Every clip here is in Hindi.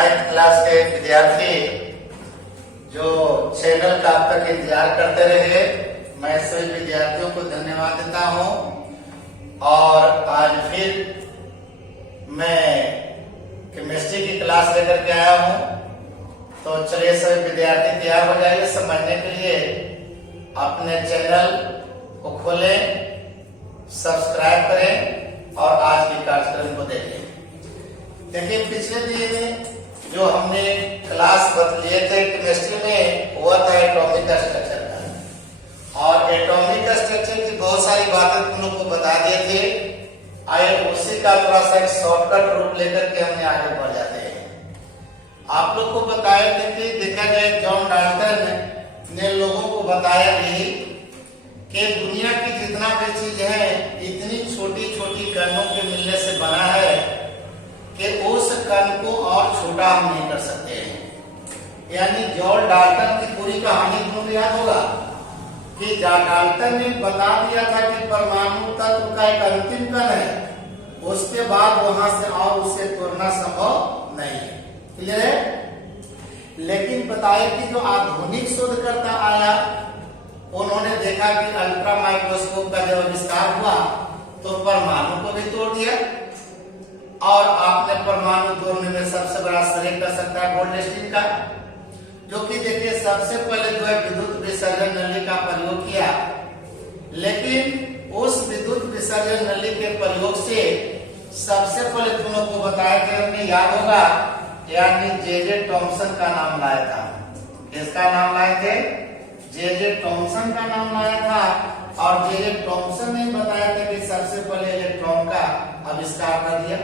नाइन्थ क्लास के विद्यार्थी जो चैनल का अब तक इंतजार करते रहे, मैं सभी विद्यार्थियों को धन्यवाद देता हूं। और आज फिर मैं केमिस्ट्री की क्लास लेकर के आया हूं, तो चलिए सभी विद्यार्थी तैयार हो जाइए समझने के लिए। अपने चैनल को खोलें, सब्सक्राइब करें और आज के कार्यक्रम को देखें। देखिए, पिछले दिन जो हमने क्लास लिए थे केमिस्ट्री में, हुआ था एटॉमिक स्ट्रक्चर का, और एटॉमिक स्ट्रक्चर की बहुत सारी बातें तुम लोग को बता दिए थे। आइए उसी का थोड़ा सा एक शॉर्टकट रूप लेकर के हमने आगे बढ़ जाते हैं। आप लोग को बताया थे कि देखा जाए जॉन डाल्टन ने लोगों को बताया भी कि दुनिया की जितना भी चीज है इतनी छोटी छोटी कणों के मिलने से बना है कि उस कण को और छोटा हम नहीं कर सकते हैं। यानी जॉन डाल्टन की पूरी कहानी तुमको याद होगा कि जॉन डाल्टन ने बता दिया था कि परमाणु तत्व का एक अंतिम कण है, उसके बाद वहां से और उसे तोड़ना संभव नहीं है। क्लियर है? लेकिन बताया कि जो आधुनिक शोधकर्ता आया, उन्होंने देखा कि अल्ट्रा माइक्रोस्कोप का जब आविष्कार हुआ तो परमाणु को भी तोड़ दिया। और आपने परमाणु तोड़ने में सबसे बड़ा श्रेय कर सकता है गोल्डस्टीन का, जो कि देखिए सबसे पहले जो है विद्युत विसर्जन नली का प्रयोग किया। लेकिन उस विद्युत विसर्जन नली के प्रयोग से सबसे पहले तुम लोग को बताया कि हमने याद होगा, यानी जे टॉमसन का नाम लाया था। किसका नाम लाए थे? जे टॉमसन का नाम लाया था। और जे टॉमसन ने बताया था कि सबसे पहले इलेक्ट्रॉन का आविष्कार कर दिया।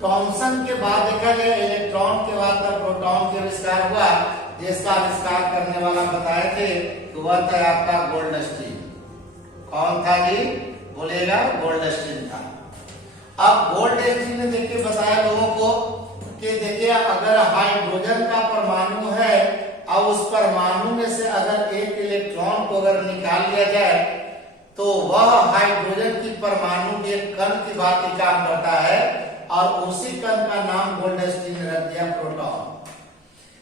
टॉमसन के बाद देखा गया इलेक्ट्रॉन के बाद का प्रोटॉन के आविष्कार हुआ, जिसका आविष्कार करने वाला बताए थे कि वह था आपका गोल्डस्टीन। कौन था जी? बोलेगा, गोल्डस्टीन था। अब गोल्डस्टीन ने देखिए बताया लोगों को कि देखिए अगर हाइड्रोजन का परमाणु है और उस परमाणु में से अगर एक इलेक्ट्रॉन को अगर निकाल लिया जाए तो वह हाइड्रोजन की परमाणु के कण की भांति काम करता है, और उसी कण का नाम गोल्डस्टीन ने रख दिया प्रोटॉन।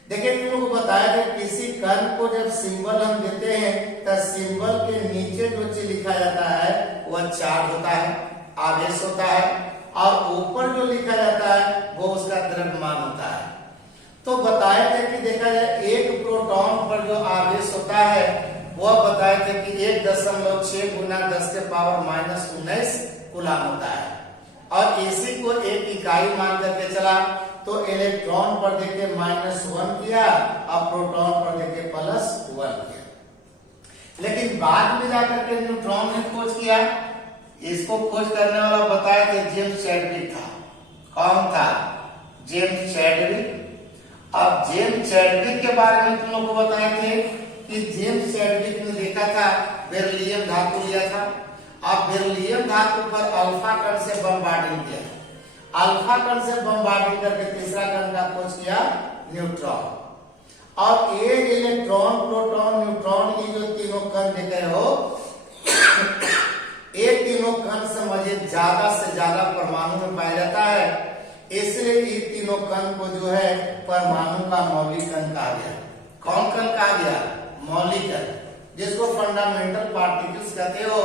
देखिए तुम लोग को बताया कि किसी कण को जब सिंबल हम देते हैं तो सिंबल के नीचे जो चीज लिखा जाता है वह चार्ज होता है, आवेश होता है, और ऊपर जो लिखा जाता है वो उसका द्रव्यमान होता है। तो बताए थे कि देखा जाए एक प्रोटॉन पर जो आवेश होता है वह बताए थे कि 1.6 गुना 10⁻⁻19 कूलम होता है। और इसी को एक इकाई मान करके चला तो इलेक्ट्रॉन पर देखिए -1 किया और प्रोटॉन पर देखिए +1 किया। लेकिन बाद में जाकर के न्यूट्रॉन ने खोज किया। इसको खोज करने वाला बताया कि जेम्स चैडविक था। कौन था? James Chadwick. अब जेम्स चैडविक के बारे में तुम लोग को बताए थे कि जेम्स चैडविक ने देखा था, बेरिलियम धातु लिया था। अब बेरिलियम धातु पर अल्फा कण से बमबार्डिंग किया। अल्फा कण से बमबार्डिंग करके तीसरा कण का खोज किया, न्यूट्रॉन। और एक इलेक्ट्रॉन, प्रोटॉन, न्यूट्रॉन, ये जो तीनों कण देख रहे हो, एक तीनों कण समझिए ज्यादा से ज्यादा परमाणु में पाया जाता है, इसलिए ये तीनों कण को जो है परमाणु का मौलिक कण कहा गया। कौन कण कहा गया? मौलिक कण, जिसको फंडामेंटल पार्टिकल्स कहते हो।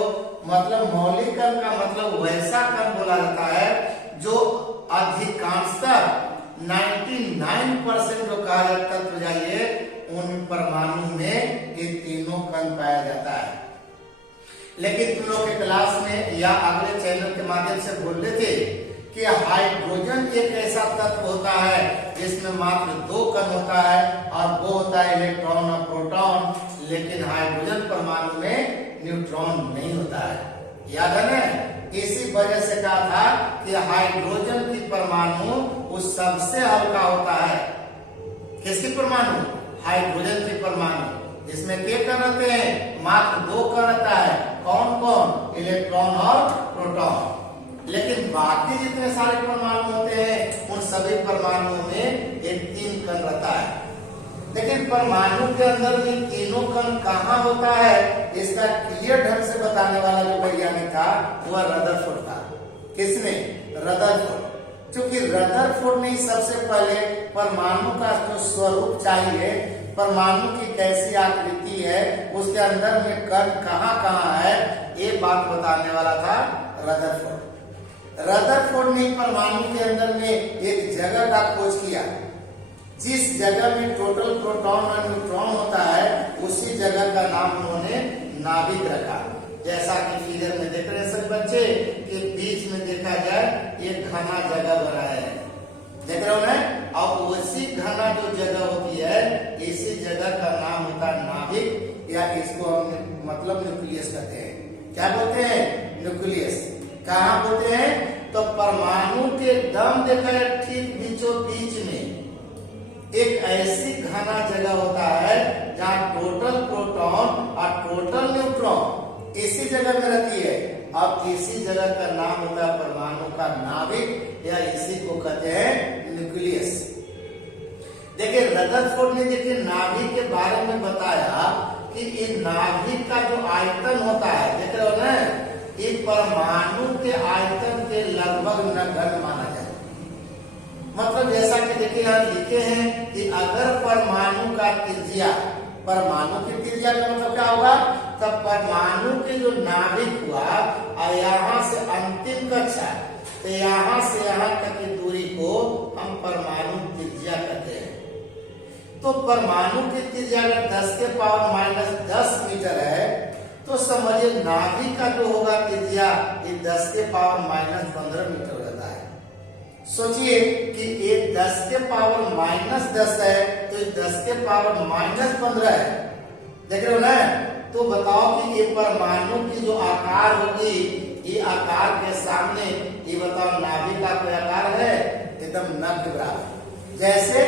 मतलब मौलिक कण का मतलब वैसा कण बोला जाता है जो अधिकांशतः 99% जो कहा जाता तो जाइए उन परमाणु में ये तीनों कण पाया जाता है। लेकिन तुम लोग के क्लास में या अगले चैनल के माध्यम से बोल रहे थे कि हाइड्रोजन एक ऐसा तत्व होता है जिसमें मात्र 2 कण होता है, और वो होता है इलेक्ट्रॉन और प्रोटॉन। लेकिन हाइड्रोजन परमाणु में न्यूट्रॉन नहीं होता है। याद है ना? इसी वजह से कहा था कि हाइड्रोजन की परमाणु उस सबसे हल्का होता है। किसकी परमाणु? हाइड्रोजन की परमाणु। इसमें कितने कण रहते हैं? मात्र 2 कण रहता है। कौन कौन? इलेक्ट्रॉन और प्रोटॉन। लेकिन बाकी जितने सारे परमाणु होते हैं उन सभी परमाणुओं में एक 3 कण रहता है। लेकिन परमाणु के अंदर में तीनों कण कहाँ होता है, इसका क्लियर ढंग से बताने वाला जो वैज्ञानिक था वह रदरफोर्ड था। किसने? रदरफोर्ड। क्योंकि रदरफोर्ड ने सबसे पहले परमाणु का जो स्वरूप चाहिए, परमाणु की कैसी आकृति है, उसके अंदर में कण कहाँ कहाँ है, ये बात बताने वाला था रदरफोर्ड। रदरफोर्ड ने परमाणु के अंदर में एक जगह का खोज किया, जिस जगह में टोटल प्रोटॉन और न्यूट्रॉन होता है, उसी जगह का नाम उन्होंने नाभिक रखा। जैसा कि फिगर में देख रहे हैं सभी बच्चे कि बीच में देखा जाए एक घना जगह बना है, देख रहे हो ना। अब उसी घना जो जगह होती है, इसी जगह का नाम होता है नाभिक, या इसको हम मतलब न्यूक्लियस कहते हैं। क्या बोलते हैं? न्यूक्लियस। कहाँ बोलते हैं? तो परमाणु के दम देखा जाए ठीक बीचों बीच में एक ऐसी घना जगह होता है जहाँ टोटल प्रोटॉन और टोटल न्यूट्रॉन इसी जगह में रहती है। अब इसी जगह का नाम होता है परमाणु का नाभिक, या इसी को कहते हैं न्यूक्लियस। देखिए रदरफोर्ड ने देखिए नाभिक के बारे में बताया कि ये नाभिक का जो आयतन होता है, देख रहे हो ना, ये परमाणु के आयतन के लगभग नगण्य माना जाए। मतलब जैसा कि देखिए यहाँ लिखे हैं कि अगर परमाणु का त्रिज्या, परमाणु की त्रिज्या का मतलब क्या होगा, तब परमाणु के जो नाभिक हुआ और यहाँ से अंतिम कक्षा, तो यहाँ से यहाँ तक की दूरी को हम परमाणु त्रिज्या कहते हैं। तो परमाणु की त्रिज्या अगर 10 के पावर -10 मीटर है, तो समझिए नाभिक का जो होगा त्रिज्या ये 10 के पावर -15 मीटर रहता है। सोचिए कि ये 10 के पावर -10 है, तो ये 10 के पावर -15 है, देख रहे हो ना। तो बताओ कि ये परमाणु की जो आकार होगी, ये आकार के सामने ये बताओ नाभिक का कोई आकार है? एकदम न के बराबर। जैसे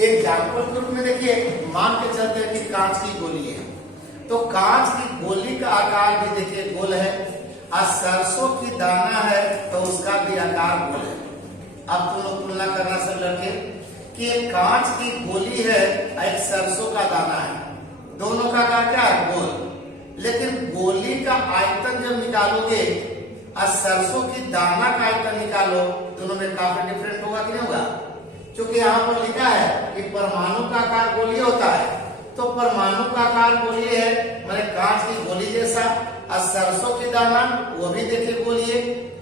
एग्जाम्पल के रूप में देखिए, मान के चलते हैं कि कांच की गोली है, तो कांच की गोली का आकार भी देखिए गोल है, और सरसों की दाना है तो उसका भी आकार गोल है। अब दोनों तुलना करना सब लड़के कि एक कांच की गोली है और एक सरसों का दाना है, दोनों का आकार क्या है? गोल। लेकिन गोली का आयतन जब निकालोगे और सरसों की दाना का आयतन निकालो, दोनों में काफी डिफरेंट होगा कि नहीं होगा? क्योंकि यहाँ पर लिखा है कि परमाणु का आकार गोलीय होता है, तो परमाणु का आकार गोलीय है, मैंने कांच की गोली जैसा, और सरसों की दाना वो भी देखिए गोलीय।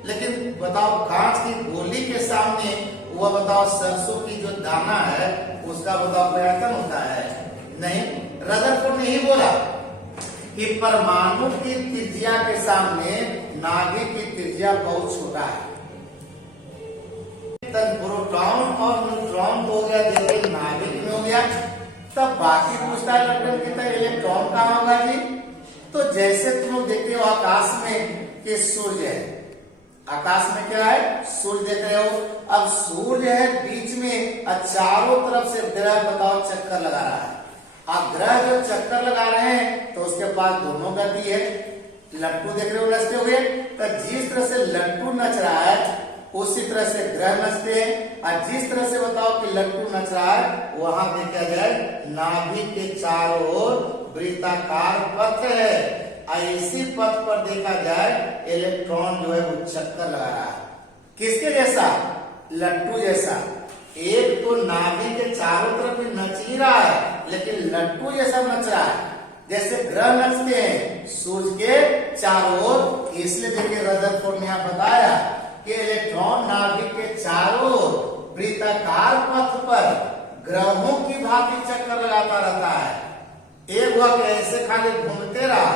लेकिन बताओ कांच की गोली के सामने वो बताओ सरसों की जो दाना है उसका बताओ कोई आयतन होता है? नहीं। रदरफोर्ड ने ही बोला कि परमाणु की त्रिज्या के सामने नाभिक की त्रिज्या बहुत छोटा है। तब प्रोटॉन और न्यूट्रॉन तो हो गया, देखिए नाभिक में हो गया, तब बाकी पूछता है लड़के की तरह इलेक्ट्रॉन कहाँ होगा जी? तो जैसे तुम लोग देखते हो आकाश में कि सूर्य है, आकाश में क्या है? सूर्य देख रहे हो। अब सूर्य है बीच में और चारों तरफ से ग्रह बताओ चक्कर लगा रहा है। अब ग्रह जो चक्कर लगा रहे हैं तो उसके पास दोनों गति है। लट्टू देख रहे हो नचते हुए, तो जिस तरह से लट्टू नच रहा है उसी तरह से ग्रह नचते हैं, और जिस तरह से बताओ कि लट्टू नच रहा है वहां देखा जाए नाभिक के चारों ओर वृत्ताकार पथ है, इसी पथ पर देखा जाए इलेक्ट्रॉन जो है वो चक्कर लगा रहा है। किसके जैसा? लट्टू जैसा। एक तो नाभिक के चारों तरफ भी नच ही रहा है, लेकिन लट्टू जैसा नच रहा है, जैसे ग्रह नचते हैं सूर्य के चारों ओर। इसलिए देखिए रदरफोर्ड ने यहाँ बताया कि इलेक्ट्रॉन नाभिक के चारों वृत्ताकार पथ पर ग्रहों की भांति चक्कर लगाता रहता है। एक हुआ कि ऐसे खाली घूमते रहा,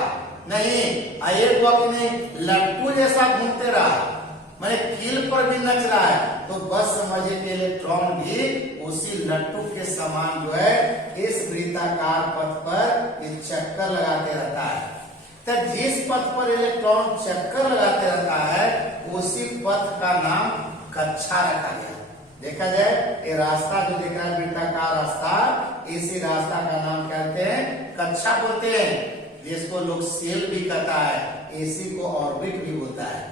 नहीं, एक हुआ कि नहीं लट्टू जैसा घूमते रहा, मैंने कील पर भी नच रहा है। तो बस समझिए कि इलेक्ट्रॉन भी उसी लट्टू के समान जो है इस वृत्ताकार पथ पर ये चक्कर लगाते रहता है। तो जिस पथ पर इलेक्ट्रॉन चक्कर लगाते रहता है उसी पथ का नाम कक्षा रखा गया। देखा जाए ये रास्ता जो दिख रहा है वृत्ताकार रास्ता, इसी रास्ता का नाम कहते हैं कक्षा बोलते हैं, जिसको लोग सेल भी कहता है, इसी को ऑर्बिट भी बोलता है।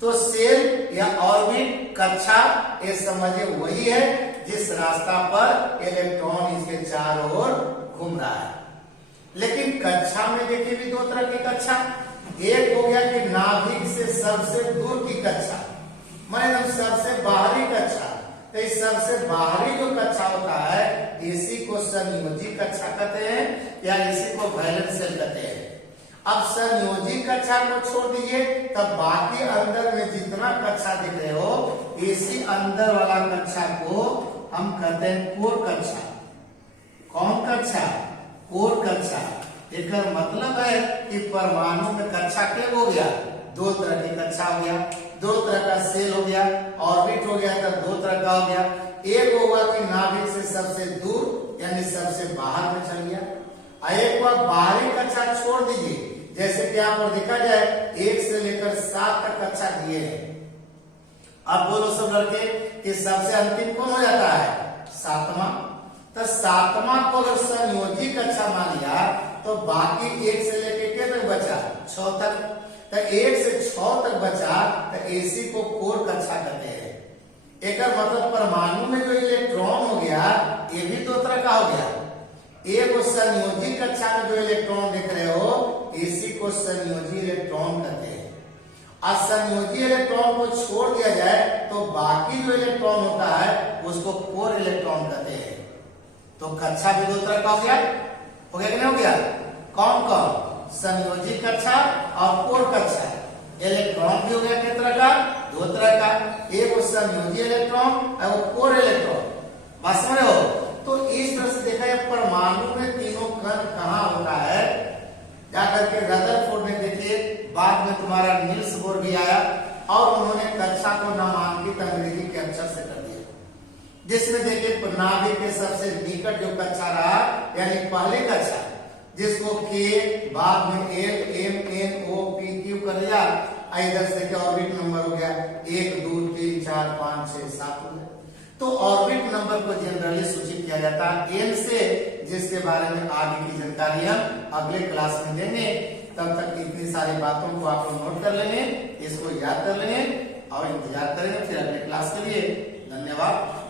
तो सेल या ऑर्बिट कक्षा ये समझिए वही है जिस रास्ता पर इलेक्ट्रॉन इसके चारों ओर घूम रहा है। लेकिन कक्षा में देखिए भी दो तरह की कक्षा, एक हो गया कि नाभिक से सबसे दूर की कक्षा, माने सबसे बाहरी कक्षा। तो इस सबसे बाहरी जो कक्षा होता है इसी को संयोजी कक्षा कहते हैं या इसी को वैलेंस सेल कहते हैं। अब संयोजी कक्षा को छोड़ दीजिए, तब बाकी अंदर में जितना कक्षा दिख रहे हो इसी अंदर वाला कक्षा को हम कहते हैं कोर कक्षा। कौन कक्षा? कोर कक्षा। एक मतलब है कि परमाणु में कक्षा क्या हो गया? दो तरह की कक्षा हो गया, दो तरह का सेल हो गया, ऑर्बिट हो गया, तब दो तरह का हो गया। एक होगा कि नाभिक से सबसे दूर यानी सबसे बाहर में चल गया। एक बार बाहरी कक्षा छोड़ दीजिए, जैसे कि यहाँ पर देखा जाए 1 से लेकर 7 तक कक्षा दिए हैं। अब बोलो सब लड़के कि सबसे अंतिम कौन हो जाता है? 7वां। तो 7वां को अगर संयोजी कक्षा मान लिया तो बाकी 1 से लेकर क्या तक बचा? 6 तक। तो 1 से 6 तक बचा, तो इसी को कोर कक्षा कहते हैं। एक मतलब परमाणु में जो इलेक्ट्रॉन हो गया ये भी दो तरह का हो गया। एक संयोजी कक्षा में जो इलेक्ट्रॉन देख रहे हो इसी को संयोजी इलेक्ट्रॉन कहते हैं। असंयोजी इलेक्ट्रॉन को छोड़ दिया जाए तो बाकी जो इलेक्ट्रॉन होता है उसको कोर इलेक्ट्रॉन कहते हैं। तो कक्षा भी दो तरह का हो गया कि नहीं हो गया? कौन कौन? संयोजी कक्षा और कोर कक्षा। इलेक्ट्रॉन भी हो गया किस तरह का? दो तरह का। एक संयोजी इलेक्ट्रॉन और वो कोर इलेक्ट्रॉन। बात समझ रहे हो? तो इस तरह से देखा जाए परमाणु में तीनों कण कहाँ होता है, जाकर के रदरफोर्ड में देखिए, बाद में तुम्हारा नील्स बोर भी आया और उन्होंने कक्षा को नामांकित अंग्रेजी के अक्षर से कर दिया, जिसमें देखिए नाभिक के सबसे निकट जो कक्षा रहा यानी पहली कक्षा जिसको के बाद में L M N O P Q कर दिया। इधर से क्या ऑर्बिट नंबर हो गया 1 2 3 4 5 6 7 हो गया। तो ऑर्बिट नंबर को जनरली सूचित किया जाता है एन से, जिसके बारे में आगे की जानकारी हम अगले क्लास में देंगे। तब तक इतनी सारी बातों को आप लोग नोट कर लेंगे, इसको याद कर लेंगे और इंतजार करेंगे फिर अगले क्लास के लिए। धन्यवाद।